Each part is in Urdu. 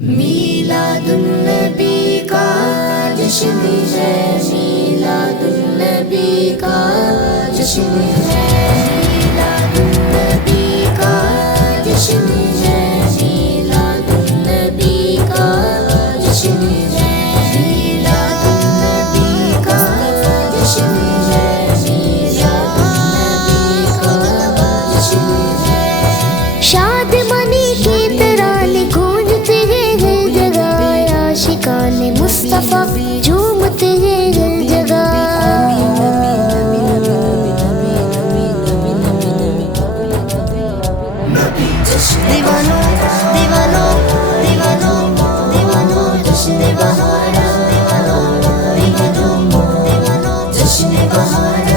میلاد النبی کا جشن ہے، میلاد النبی کا جشن ہے، میلاد النبی کا جشن ہے، میلاد النبی کا جشن ہے، میلاد النبی کا جشن ہے، میلاد النبی کا جشن ہے۔ شاد منی کی ترانے گونجتے ہیں ہر جگہ، عاشقان مصطفیٰ جھومتے ہیں ہر جگہ۔ دیوانوں دیوانوں دیوانوں دیوانوں جشن بہار، دیوانوں دیوانوں دیوانوں جشن بہار،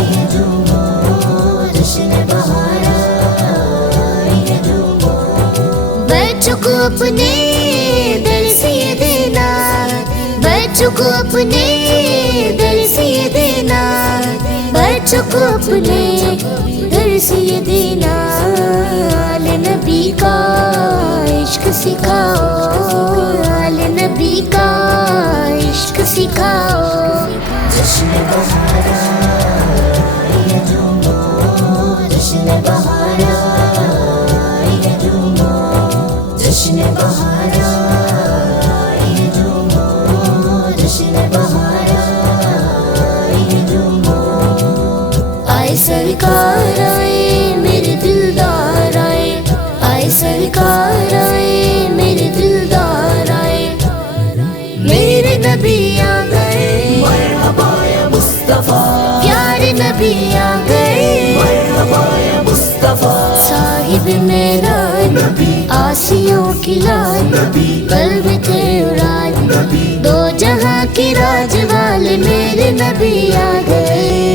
یہ جھومو جشن بہار، یہ جھومو۔ بچوں کو اپنے در سے دینا، بچوں کو اپنے در سے دینا، بچوں کو اپنے در سے دینا۔ آل نبی کا عشق سکھاؤ، آل نبی کا عشق سکھاؤ۔ جشن بہار یہ جھومو، جشن بہار یہ جھومو، جشن بہار یہ جھومو، جشن بہار یہ جھومو۔ آئے سرکار آئے میرے دلدار آئے، آئے سرکار آئے میرے دلدار آئے، میرے نبی آ گئے، مرحبا یا مصطفیٰ، پیارے نبی آ گئے، مرحبا یا مصطفیٰ۔ صاحب معراج آسیوں کی لاج، قلب تھے راج، دو جہاں کی راج والے میرے نبی آ گئے۔